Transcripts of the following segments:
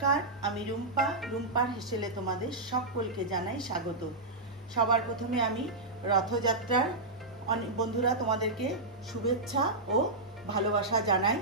নমস্কার, আমি রুম্পা। রুম্পার হেসেলে তোমাদের সকলকে জানাই স্বাগত। সবার প্রথমে আমি রথযাত্রার বন্ধুরা তোমাদেরকে শুভেচ্ছা ও ভালোবাসা জানাই।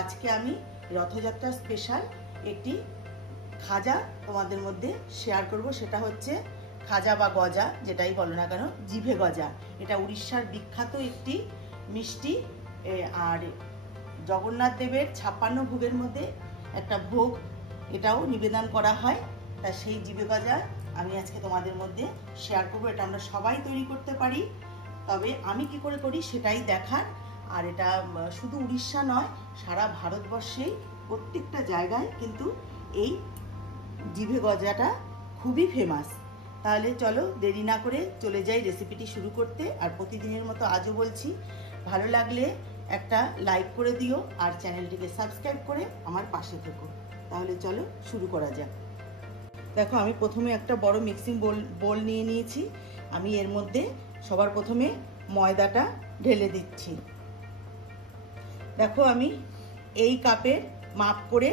আজকে আমি রথযাত্রা স্পেশাল একটি খাজা তোমাদের মধ্যে শেয়ার করব। সেটা হচ্ছে খাজা বা গজা, যেটাই বলো না কেন, জিভে গজা। এটা উড়িষ্যার বিখ্যাত একটি মিষ্টি, আর জগন্নাথ দেবের 56 ভোগের মধ্যে একটা ভোগ, এটাও নিবেদন করা হয়। তা সেই জিভে গজা আমি আজকে তোমাদের মধ্যে শেয়ার করবো। এটা আমরা সবাই তৈরি করতে পারি, তবে আমি কি করে করি সেটাই দেখার। আর এটা শুধু উড়িষ্যা নয়, সারা ভারতবর্ষেই প্রত্যেকটা জায়গায় কিন্তু এই জিভে গজাটা খুবই ফেমাস। তাহলে চলো দেরি না করে চলে যাই রেসিপিটি শুরু করতে। আর প্রতিদিনের মতো আজও বলছি, ভালো লাগলে একটা লাইক করে দিও আর চ্যানেলটিকে সাবস্ক্রাইব করে আমার পাশে থেকো। তাহলে চলো শুরু করা যাক। দেখো, আমি প্রথমে একটা বড় মিক্সিং বোল নিয়ে নিয়েছি। আমি এর মধ্যে সবার প্রথমে ময়দাটা ঢেলে দিচ্ছি। দেখো, আমি এই কাপের মাপ করে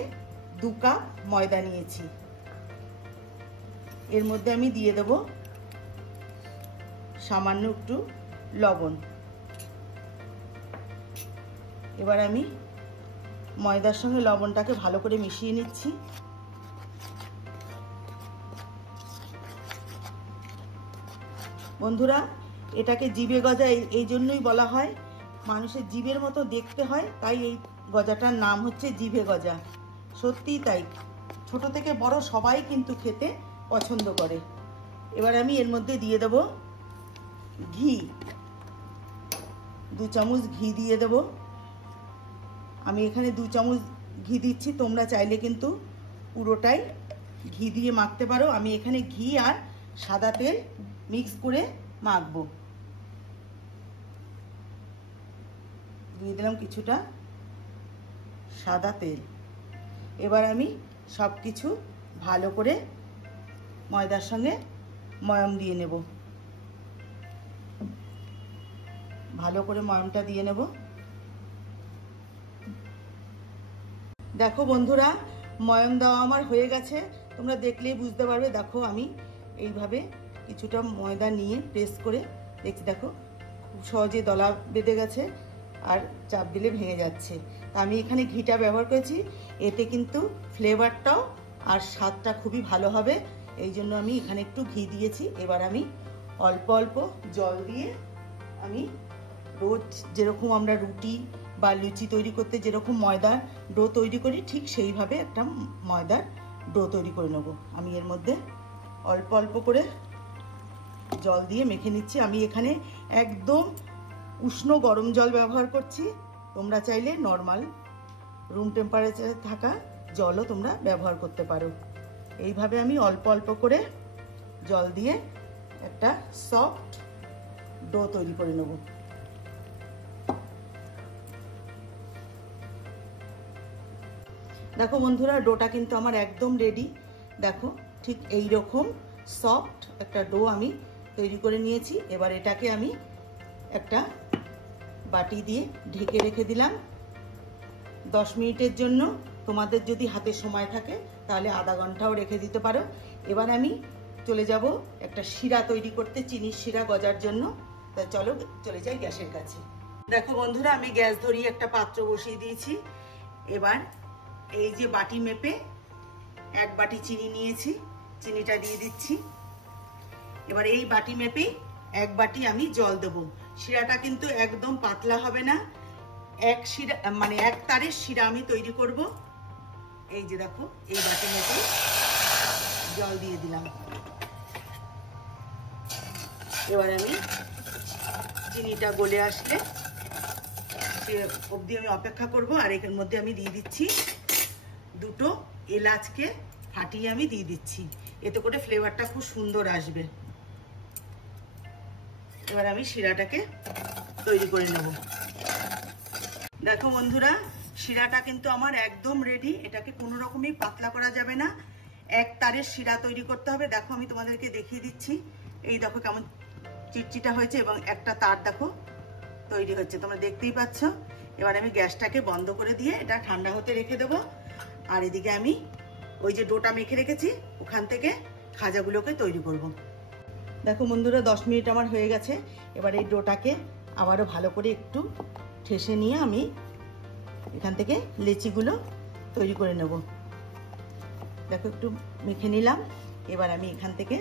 2 কাপ ময়দা নিয়েছি। এর মধ্যে আমি দিয়ে দেব সামান্য একটু লবণ। এবার আমি ময়দার সঙ্গে লবণটাকে ভালো করে মিশিয়ে নিচ্ছি। বন্ধুরা, এটাকে জিভে গজা এই জন্যই বলা হয়, মানুষের জিভের মতো দেখতে হয়, তাই এই গজাটার নাম হচ্ছে জিভে গজা। সত্যিই তাই, ছোট থেকে বড় সবাই কিন্তু খেতে পছন্দ করে। এবার আমি এর মধ্যে দিয়ে দেব ঘি। 2 চামচ ঘি দিয়ে দেব। আমি এখানে 2 চামচ ঘি দিচ্ছি, তোমরা চাইলে কিন্তু পুরোটাই ঘি দিয়ে মাখতে পারো। আমি এখানে ঘি আর সাদা তেল মিক্স করে মাখবো। দিয়ে দিলাম কিছুটা সাদা তেল। এবার আমি সব কিছু ভালো করে ময়দার সঙ্গে ময়াম দিয়ে নেব। ভালো করে ময়ামটা দিয়ে নেব। দেখো বন্ধুরা, ময়াম দেওয়া আমার হয়ে গেছে, তোমরা দেখলেই বুঝতে পারবে। দেখো, আমি এইভাবে কিছুটা ময়দা নিয়ে প্রেস করে দেখছি, দেখো খুব সহজে দলা বেঁধে গেছে আর চাপ দিলে ভেঙে যাচ্ছে। তা আমি এখানে ঘিটা ব্যবহার করেছি, এতে কিন্তু ফ্লেভারটাও আর স্বাদটা খুবই ভালো হবে, এই জন্য আমি এখানে একটু ঘি দিয়েছি। এবার আমি অল্প অল্প জল দিয়ে আমি রোজ যেরকম আমরা রুটি বা লুচি তৈরি করতে যেরকম ময়দার ডো তৈরি করি, ঠিক সেইভাবে একটা ময়দার ডো তৈরি করে নেব। আমি এর মধ্যে অল্প অল্প করে জল দিয়ে মেখে নিচ্ছি। আমি এখানে একদম উষ্ণ গরম জল ব্যবহার করছি, তোমরা চাইলে নর্মাল রুম টেম্পারেচারে থাকা জলও তোমরা ব্যবহার করতে পারো। এইভাবে আমি অল্প অল্প করে জল দিয়ে একটা সফট ডো তৈরি করে নেব। দেখো বন্ধুরা, ডোটা কিন্তু আমার একদম রেডি। দেখো, ঠিক এই রকম সফট একটা ডো আমি তৈরি করে নিয়েছি। এবার এটাকে আমি একটা বাটি দিয়ে ঢেকে রেখে দিলাম 10 মিনিটের জন্য। তোমাদের যদি হাতে সময় থাকে তাহলে আধা ঘন্টাও রেখে দিতে পারো। এবার আমি চলে যাব একটা শিরা তৈরি করতে, চিনির শিরা গজার জন্য। তা চলো চলে যাই গ্যাসের কাছে। দেখো বন্ধুরা, আমি গ্যাস ধরিয়ে একটা পাত্র বসিয়ে দিয়েছি। এবার এই যে বাটি মেপে 1 বাটি চিনি নিয়েছি, চিনিটা দিয়ে দিচ্ছি। এবার এই বাটি মেপে 1 বাটি আমি জল দেবো। শিরাটা কিন্তু একদম পাতলা হবে না, এক তারের শিরা আমি তৈরি করব। এই যে দেখো, এই বাটি মেপে জল দিয়ে দিলাম। এবার আমি চিনিটা গলে আসলে অবধি আমি অপেক্ষা করব। আর এর মধ্যে আমি দিয়ে দিচ্ছি 2টো এলাচকে ফাটিয়ে আমি দিয়ে দিচ্ছি, এতে করে ফ্লেভারটা খুব সুন্দর আসবে। এবার আমি শিরাটাকে তৈরি করে নেব। দেখো বন্ধুরা, শিরাটা কিন্তু আমার একদম রেডি। এটাকে কোনো রকমই পাতলা করা যাবে না, 1 তারের শিরা তৈরি করতে হবে। দেখো, আমি তোমাদেরকে দেখিয়ে দিচ্ছি। এই দেখো কেমন চিটচিটা হয়েছে এবং একটা তার দেখো তৈরি হচ্ছে, তোমরা দেখতেই পাচ্ছ। এবার আমি গ্যাসটাকে বন্ধ করে দিয়ে এটা ঠান্ডা হতে রেখে দেবো। আর এদিকে আমি ওই যে ডোটা মেখে রেখেছি ওখান থেকে খাজাগুলোকে তৈরি করব। দেখো বন্ধুরা 10 মিনিট আমার হয়ে গেছে। এবার এই ডোটাকে আবারও ভালো করে একটু ঠেসে নিয়ে আমি এখান থেকে লেচিগুলো তৈরি করে নেব। দেখো একটু মেখে নিলাম। এবার আমি এখান থেকে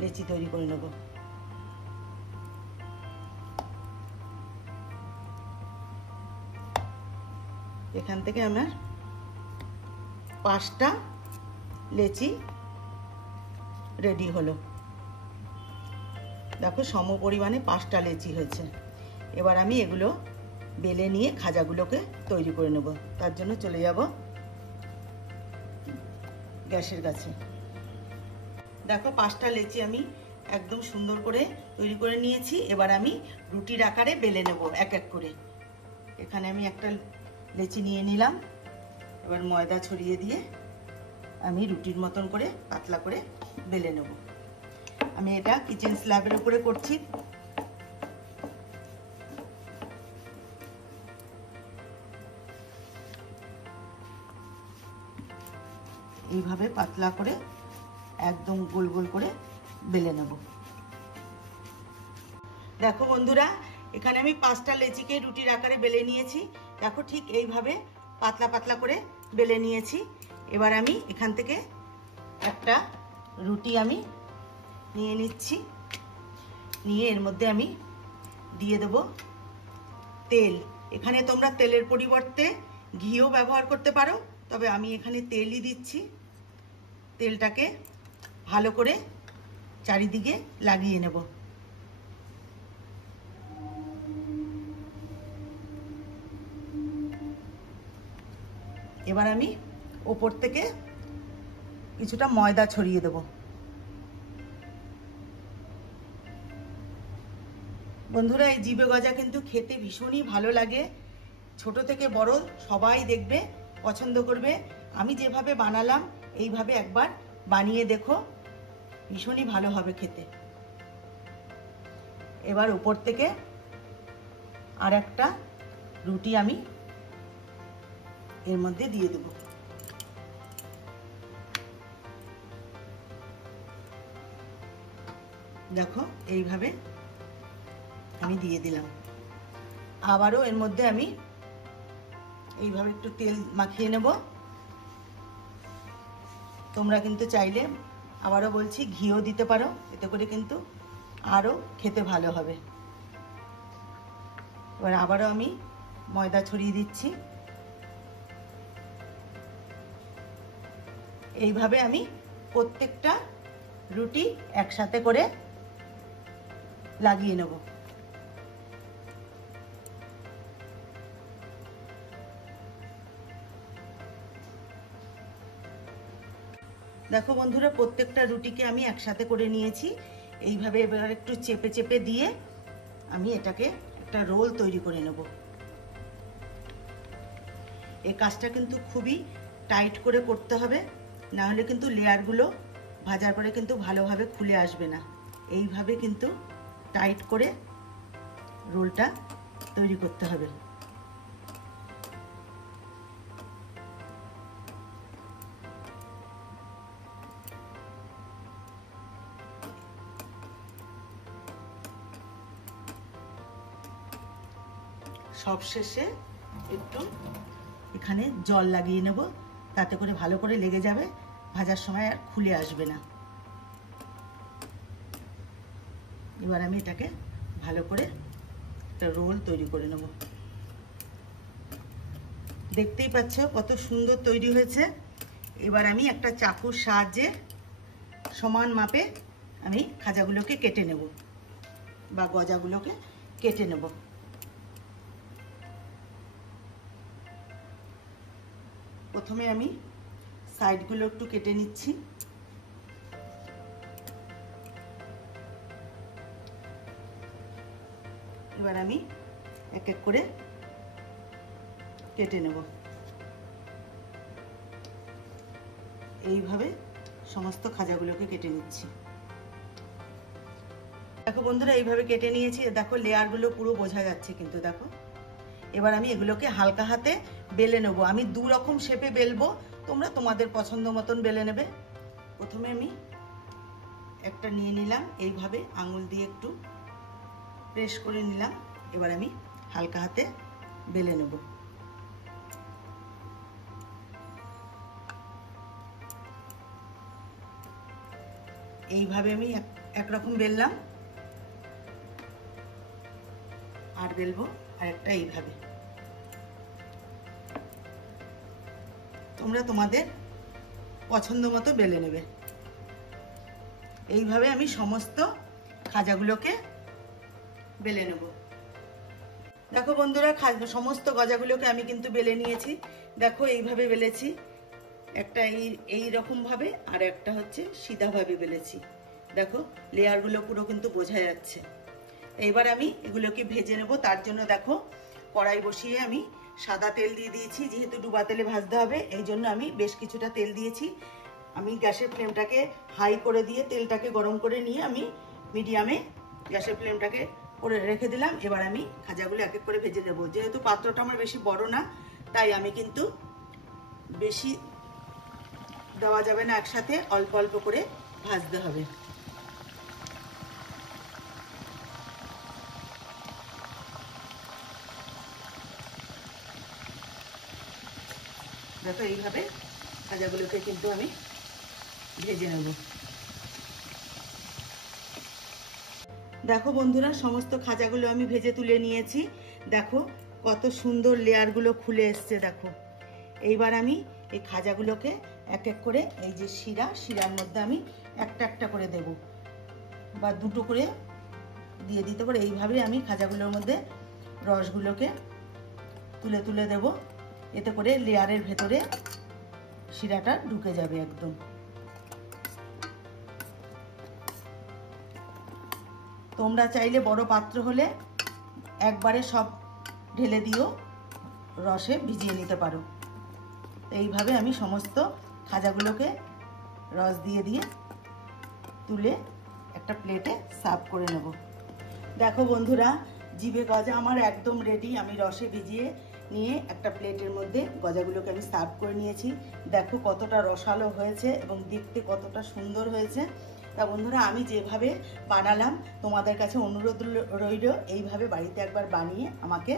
লেচি তৈরি করে নেব। এখান থেকে আমার 5টা লেচি রেডি হলো। দেখো সম পরিমাণে 5টা লেচি হয়েছে। এবার আমি এগুলো বেলে নিয়ে খাজাগুলোকে তৈরি করে নেব। তার জন্য চলে যাব গ্যাসের কাছে। দেখো 5টা লেচি আমি একদম সুন্দর করে তৈরি করে নিয়েছি। এবার আমি রুটির আকারে বেলে নেব এক এক করে। এখানে আমি একটা লেচি নিয়ে নিলাম। এবার ময়দা ছড়িয়ে দিয়ে আমি রুটির মতন করে পাতলা করে বেলে নেব। আমি এটা কিচেন স্ল্যাবের উপরে করছি। এইভাবে পাতলা করে একদম গোল গোল করে বেলে নেব। দেখো বন্ধুরা এখানে আমি 5টা লেচিকে রুটির আকারে বেলে নিয়েছি। দেখো ঠিক এইভাবে পাতলা পাতলা করে বেলে নিয়েছি। এবার আমি এখান থেকে একটা রুটি আমি নিয়ে নিচ্ছি। নিয়ে এর মধ্যে আমি দিয়ে দেব তেল। এখানে তোমরা তেলের পরিবর্তে ঘিও ব্যবহার করতে পারো, তবে আমি এখানে তেলই দিচ্ছি। তেলটাকে ভালো করে চারিদিকে লাগিয়ে নেব। এবার আমি ওপর থেকে কিছুটা ময়দা ছড়িয়ে দেব। বন্ধুরা এই জিবে গজা কিন্তু খেতে ভীষণই ভালো লাগে। ছোট থেকে বড় সবাই দেখবে পছন্দ করবে। আমি যেভাবে বানালাম এইভাবে একবার বানিয়ে দেখো, ভীষণই ভালো হবে খেতে। এবার উপর থেকে আর একটা রুটি আমি এর মধ্যে দিয়ে দেব। দেখো এইভাবে আমি দিয়ে দিলাম। আবারও এর মধ্যে আমি এইভাবে একটু তেল মাখিয়ে নেব। তোমরা কিন্তু চাইলে আবারও বলছি ঘিও দিতে পারো, এতে করে কিন্তু আরো খেতে ভালো হবে। এবার আবারও আমি ময়দা ছড়িয়ে দিচ্ছি। এইভাবে আমি প্রত্যেকটা রুটি একসাথে করে লাগিয়ে নেব। দেখো বন্ধুরা প্রত্যেকটা রুটিকে আমি একসাথে করে নিয়েছি। এইভাবে এবার একটু চেপে চেপে দিয়ে আমি এটাকে একটা রোল তৈরি করে নেব। এই কাজটা কিন্তু খুবই টাইট করে করতে হবে, না হলে কিন্তু লেয়ারগুলো ভাজার পরে কিন্তু ভালোভাবে খুলে আসবে না। এইভাবে কিন্তু টাইট করে রোলটা তৈরি করতে হবে। সবশেষে একটু এখানে জল লাগিয়ে নেব, তাতে করে ভালো করে লেগে যাবে, ভাজার সময় আর খুলে আসবে না। এবার আমি এটাকে ভালো করে একটা রোল তৈরি করে নেব। দেখতেই পাচ্ছ কত সুন্দর তৈরি হয়েছে। এবার আমি একটা চাকুর সাহায্যে সমান মাপে আমি খাজাগুলোকে কেটে নেব বা গজাগুলোকে কেটে নেব। প্রথমে আমি সাইডগুলো একটু কেটে নিচ্ছি। এবার আমি এক এক করে কেটে নেব। এইভাবে সমস্ত খাজাগুলোকে কেটে নিচ্ছি। দেখো বন্ধুরা এইভাবে কেটে নিয়েছি। দেখো লেয়ারগুলো পুরো বোঝা যাচ্ছে কিন্তু দেখো। এবার আমি এগুলোকে হালকা হাতে বেলে নেব। আমি দু রকম শেপে বেলবো, তোমরা তোমাদের পছন্দ মতন বেলে নেবে। প্রথমে আমি একটা নিয়ে নিলাম, এইভাবে আঙুল দিয়ে একটু প্রেস করে নিলাম। এবার আমি হালকা হাতে বেলে নেব। এইভাবে আমি একরকম বেললাম, আর বেলবো আরেকটা এইভাবে। তোমরা তোমাদের পছন্দ মতো বেলে নেবে। এইভাবে আমি সমস্ত খাজাগুলোকে বেলে নেব। দেখো বন্ধুরা, সমস্ত গজাগুলোকে আমি কিন্তু বেলে নিয়েছি। দেখো এইভাবে বেলেছি, একটা এই রকম ভাবে, আর একটা হচ্ছে সিধাভাবে বেলেছি। দেখো লেয়ারগুলো পুরো কিন্তু বোঝা যাচ্ছে। এবার আমি এগুলোকে ভেজে নেব। তার জন্য দেখো কড়াই বসিয়ে আমি সাদা তেল দিয়ে দিয়েছি। যেহেতু ডুবা তেলে ভাজতে হবে, এই জন্য আমি বেশ কিছুটা তেল দিয়েছি। আমি গ্যাসের ফ্লেমটাকে হাই করে দিয়ে তেলটাকে গরম করে নিয়ে আমি মিডিয়ামে গ্যাসের ফ্লেমটাকে করে রেখে দিলাম। এবার আমি খাজাগুলো এক এক করে ভেজে নেব। যেহেতু পাত্রটা আমার বেশি বড় না, তাই আমি কিন্তু বেশি দেওয়া যাবে না, একসাথে অল্প অল্প করে ভাজতে হবে। দেখো এইভাবে খাজাগুলোকে কিন্তু আমি ভেজে নেব। দেখো বন্ধুরা, সমস্ত খাজাগুলো আমি ভেজে তুলে নিয়েছি। দেখো কত সুন্দর লেয়ারগুলো খুলে এসছে। দেখো এইবার আমি এই খাজাগুলোকে এক এক করে, এই যে শিরার মধ্যে আমি একটা একটা করে দেব, বা দুটো করে দিয়ে দিতে পারে। এইভাবে আমি খাজাগুলোর মধ্যে রসগুলোকে তুলে তুলে দেব। এতে করে লেয়ারের ভেতরে শিরাটা ঢুকে যাবে একদম। তোমরা চাইলে বড় পাত্র হলে একবারে সব ঢেলে দিও, রসে ভিজিয়ে নিতে পারো। এইভাবে আমি সমস্ত খাজাগুলোকে রস দিয়ে দিয়ে তুলে একটা প্লেটে সার্ভ করে নেব। দেখো বন্ধুরা, জিভে গজা আমার একদম রেডি। আমি রসে ভিজিয়ে নিয়ে একটা প্লেটের মধ্যে গজাগুলোকে আমি সার্ভ করে নিয়েছি। দেখো কতটা রসালো হয়েছে এবং দেখতে কতটা সুন্দর হয়েছে। তা বন্ধুরা, আমি যেভাবে বানালাম তোমাদের কাছে অনুরোধ রইল, এইভাবে বাড়িতে একবার বানিয়ে আমাকে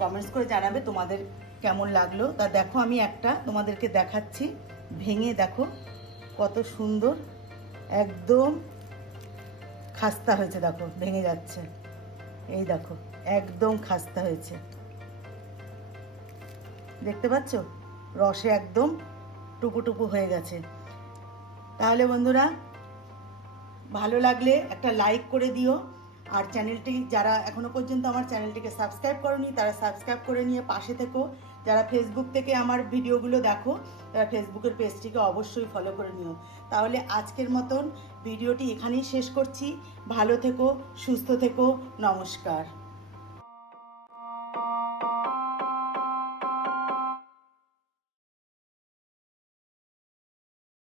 কমেন্টস করে জানাবে তোমাদের কেমন লাগলো। তা দেখো আমি একটা তোমাদেরকে দেখাচ্ছি, ভেঙে দেখো কত সুন্দর, একদম খাস্তা হয়েছে। দেখো ভেঙে যাচ্ছে, এই দেখো একদম খাস্তা হয়েছে। দেখতে পাচ্ছ, রসে একদম টুপু টুপু হয়ে গেছে। তাহলে বন্ধুরা, ভালো লাগলে একটা লাইক করে দিও। আর চ্যানেলটি যারা এখনো পর্যন্ত আমার চ্যানেলটিকে সাবস্ক্রাইব করোনি, তারা সাবস্ক্রাইব করে নিয়ে পাশে থেকো। যারা ফেসবুক থেকে আমার ভিডিওগুলো দেখো, তারা ফেসবুকের পেজটিকে অবশ্যই ফলো করে নিও। তাহলে আজকের মতন ভিডিওটি এখানেই শেষ করছি। ভালো থেকো, সুস্থ থেকো, নমস্কার।